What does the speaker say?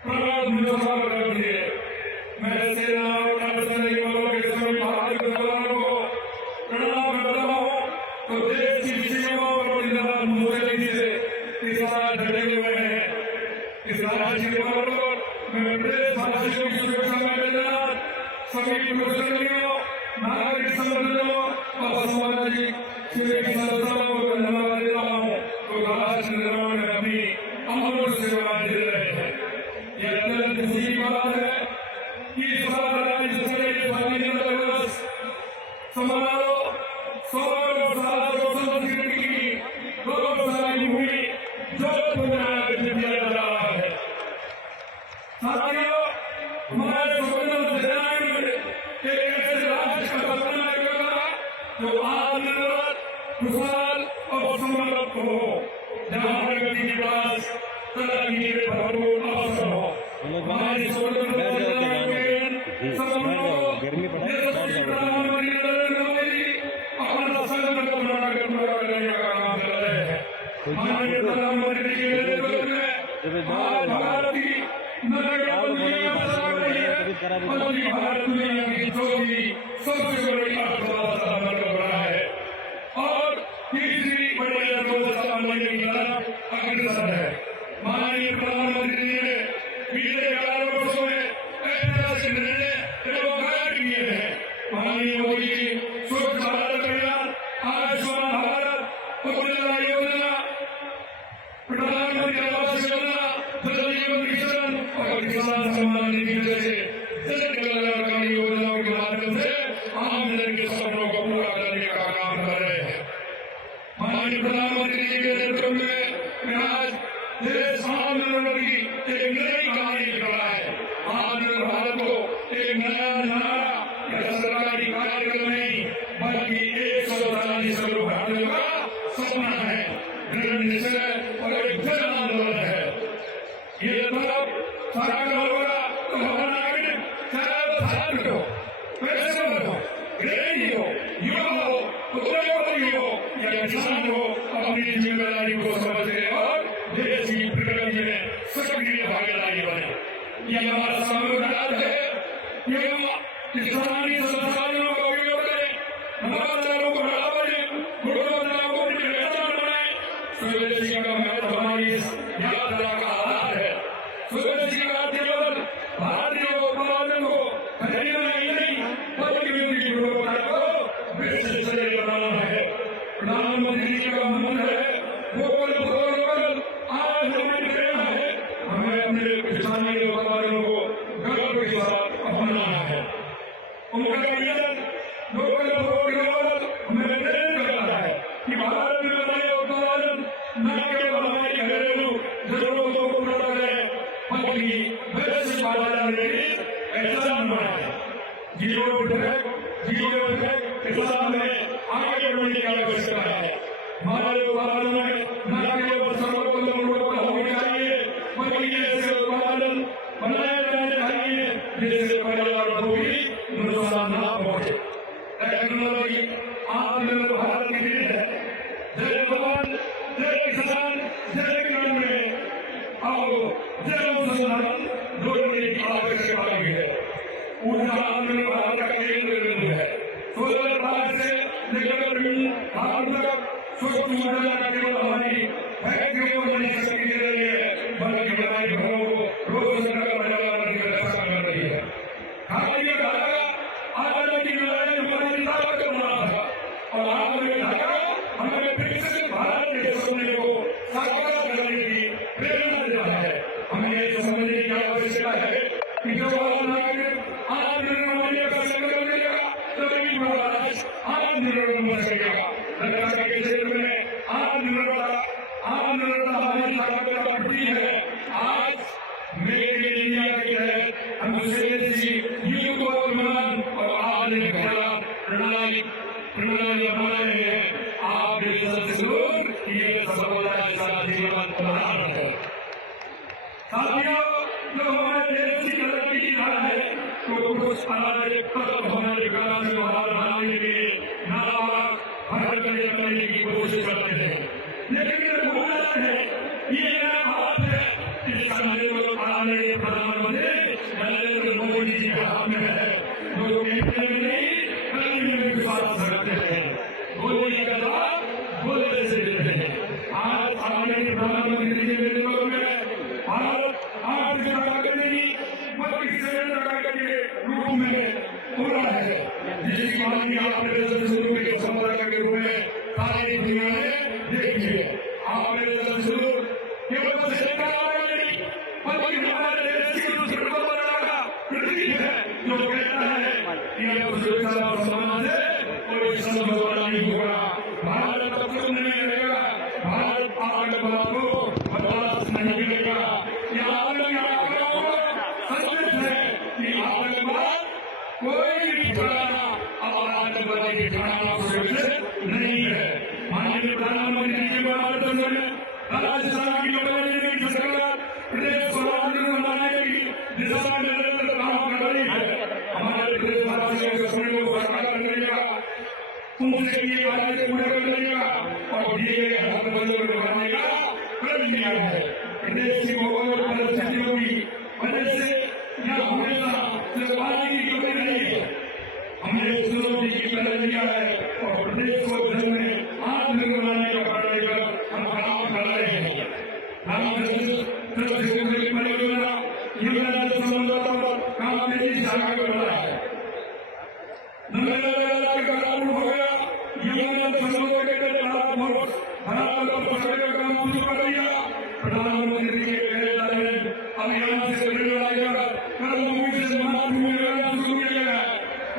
प्रणाम नमस्कार कर दिए। मैं सेना और अर्धसैनिक बलों के सभी भारतीय जवानों को प्रणाम करता हूँ। तो देश की सीमाओं पर जिंदाबाद मुजाहिदीन से किसान डटे हुए हैं। इस राज्य के बल पर मैं प्रदेशवासियों की सुरक्षा में तैनात सभी पुलिसकर्मियों, नागरिक संगठनों और सामाजिक सुरक्षा संस्थाओं को धन्यवाद देता हूँ। तो राष्ट्र निर्माण में अपनी अमूल्य सेवाएं दे रहे हैं। यह अत्यंत खुशी की बात है कि इस बार राज्य स्तरीय स्वाधीनता दिवस समारोह 100 साल संस्कृति की गौरवशाली भूमि जोधपुर में आयोजित किया जा रहा है। साथियों, हमारे स्वतंत्र सेनानियों ने एक ऐसे राष्ट्र का सपना देखा जो आत्मनिर्भर, खुशहाल और समृद्ध हो, जहाँ प्रगति के पास तरक्की के भरपूर अवसर हो। हमारी स्वतंत्रता सेनानियों गर्मी पड़ा प्रधानमंत्री नरेंद्र मोदी अपना संकल्प बनाकर पूरा करने का काम कर रहे हैं। माननीय प्रधानमंत्री के नेतृत्व में आज भारत की नरेगा दुनिया में बसा रही है और भारत दुनिया की चौथी सबसे बड़ी अर्थव्यवस्था बन रहा है और तीसरी बड़ी अर्थव्यवस्था बनने की तरफ अग्रसर है। माननीय प्रधानमंत्री ने पिछले 11 वर्षों में ऐतिहासिक निर्णय एवं कार्य किए हैं। माननीय मोदी जी स्वच्छ भारत अभियान, आयुष्मान भारत, उज्ज्वला योजना, प्रधानमंत्री आवास योजना, जल जीवन मिशन और किसान सम्मान निधि जैसे जन कल्याणकारी योजनाओं के माध्यम से आम जन के सपनों को पूरा करने का काम कर रहे हैं। माननीय प्रधानमंत्री जी के नेतृत्व में आज देश आत्मनिर्भर की एक नई कहानी लिख रहा है। आत्मनिर्भर भारत को एक नया नारा या सरकारी कार्यक्रम नहीं बल्कि 140 करोड़ भारतीयों का सपना है, दृढ़ निश्चय और एक जन आंदोलन है। ये मतलब साकार होगा तो हमारा नागरिक, चाहे छात्र हो, पेशेवर हो, गृहिणी हो, युवा हो, उद्योगपति हो या किसान हो, अपनी जिम्मेदारी को समझे और देश की प्रगति में सक्रिय भागीदारी बने। यह हमारा सामूहिक दायित्व है। ये स्थानीय संसाधनों का उपयोग करें, नवाचारों को बढ़ावा दें, गुणवत्ता को बेहतर बनाएं। स्वदेशी का महत्व हमारी इस यात्रा का आधार है। स्वदेशी का केवल भारतीय उत्पादन को खरीदना ही नहीं बल्कि उनकी गुणवत्ता को विश्वसनीय बनाना है। प्रधानमंत्री जी का मंत्र है वोकल फॉर लोकल, आज हमारी प्रेरणा है। हमें अपने स्थानीय उत्पादनों को गर्व के साथ अपनाना है। उनका विजन वोकल फॉर लोकल हमें प्रेरित करता है कि भारत में बनाए उत्पादन न केवल हमारी घरेलू जरूरतों को पूरा करें बल्कि वैश्विक बाजार में भी पहचान बनाए। जीरो इफेक्ट हिसाब में आगे बढ़ने की आवश्यकता है। हमारे उत्पादन में न केवल सर्वोत्तम गुणवत्ता होनी चाहिए बल्कि ऐसे उत्पादन बनाए जाने चाहिए जिससे पर्यावरण को भी नुकसान न पहुंचे। टेक्नोलॉजी आत्मनिर्भर भारत की नींव है। जय जवान, जय किसान, जय विज्ञान में आओ जय अनुसंधान जोड़ने की आवश्यकता भी है। ऊर्जा आत्मनिर्भर भारत का केंद्र बिंदु है। सोलर पावर से लेकर भारत तक स्वच्छ ऊर्जा न केवल हमारी फैक्ट्रियों में नहीं शक्ति दे रही है बल्कि हमारे घरों को रोजगार का पर्यावरण की रक्षा कर रही है। खादी का धागा आजादी की लड़ाई में हमारी ताकत बना था और आपने धागा हमें विकसित भारत के सपने को साकार करने की प्रेरणा देता है। हमें ये समझने की आवश्यकता है कि जो नागरिक आत्मनिर्भर का संकल्प लेगा तभी हमारा राष्ट्र आत्मनिर्भर बन सकेगा। रक्षा के क्षेत्र में आत्मनिर्भरता हमारी ताकत का प्रतीक है। आज मेक इन इंडिया के तहत हम स्वदेशी युग विमान और आधुनिक प्रणाली बना रहे हैं। आप भी जरूर ये सफलता के साथ जीवन प्रदान है। साथियों, जो हमारे देश की तरक्की की राह है तो कुछ अलग हमारे विकास में बाहर बनाने के लिए नापाक हरकतें करने की कोशिश करते हैं, लेकिन ये भूलना है ये हाथ है कि आदरणीय प्रधानमंत्री नरेंद्र मोदी जी के हाथ में है, जो कहने में नहीं करने में विश्वास रखते हैं। मोदी का जवाब बोलने से देते हैं। आज आदरणीय प्रधानमंत्री जी के नेतृत्व में भारत आर्थिक ताकत की ताकत के रूप में पूरा है, जिसकी मांग आपने शुरू के संपर्क के रूप में सारी दुनिया ने देखी है। आपने शुरू केवल सरकार नहीं बल्कि हमारे देश की दूसरी पृथ्वी है, जो कहता है कि अब सुरक्षा और समाज से कोई समझौता नहीं होगा। भारत अब कुछ नहीं रहेगा, भारत आतंकवाद को बर्दाश्त नहीं करेगा। यह कोई भी ठिकाना अब आतंकवादी के ठिकाना सुरक्षित नहीं है। माननीय प्रधानमंत्री जी के मार्गदर्शन में राजस्थान की नौजवान सरकार प्रदेश स्वास्थ्य बनाने की दिशा में निरंतर काम कर रही है। हमारे प्रदेश वासियों के सपनों को साकार करेगा, उनके लिए वादे पूरे करेगा और दिए गए हकबंदों को निभाने का कर लिया है। प्रदेश की भौगोलिक परिस्थितियों की वजह से यह हमेशा सरकारी की कमी नहीं है। हमने चुनौती की तरह लिया है और प्रदेश को जल में